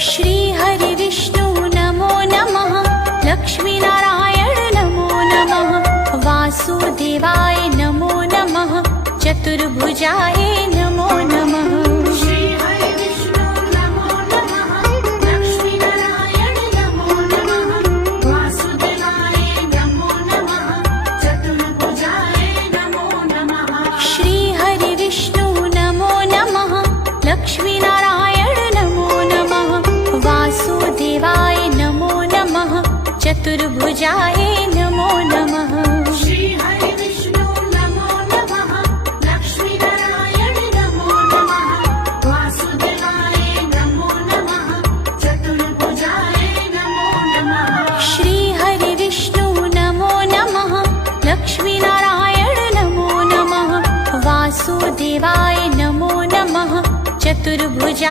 श्री हरि विष्णु नमो नमः। लक्ष्मी नारायण नमो नमः। वासुदेवाय नमो नमः। चतुर्भुजाय नमो नमः। श्री हरि विष्णु नमो नमः। लक्ष्मी नारायण नमो नमः। वासुदेवाय नमो नमः। चतुर्भुजाय नमो नमः। श्री हरि विष्णु नमो नमः। लक्ष्मी नारायण नमो नमः। वासुदेवाय नमो नमः। चतुर्भुजाय नमो नमः। श्री हरि विष्णु नमो नमः। लक्ष्मी नारायण नमो नमः। वासुदेवाय नमो नमः। चतुर्भुजाय नमो नमः। श्री हरि विष्णु नमो नमः। लक्ष्मी नारायण नमो नमः। वासुदेवाय नमो नमः। चतुर्भुजा